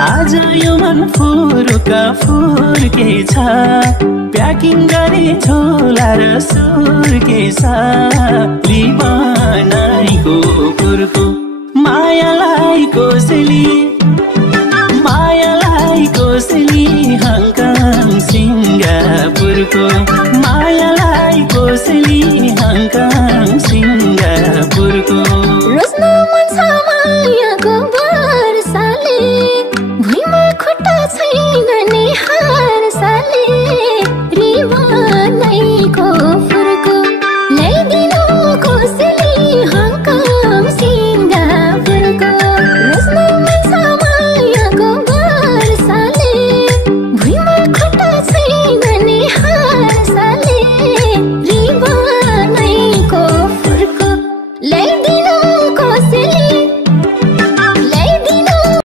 आज यो मन फुरुका फुर्के छ प्याकिङ गरे झोला र सुर्के छ बनाइको फुर्को मायालाई कोसेली हङकङ सिङ्गापुरको मायालाई कोसेली हङकङ सिङ्गापुरको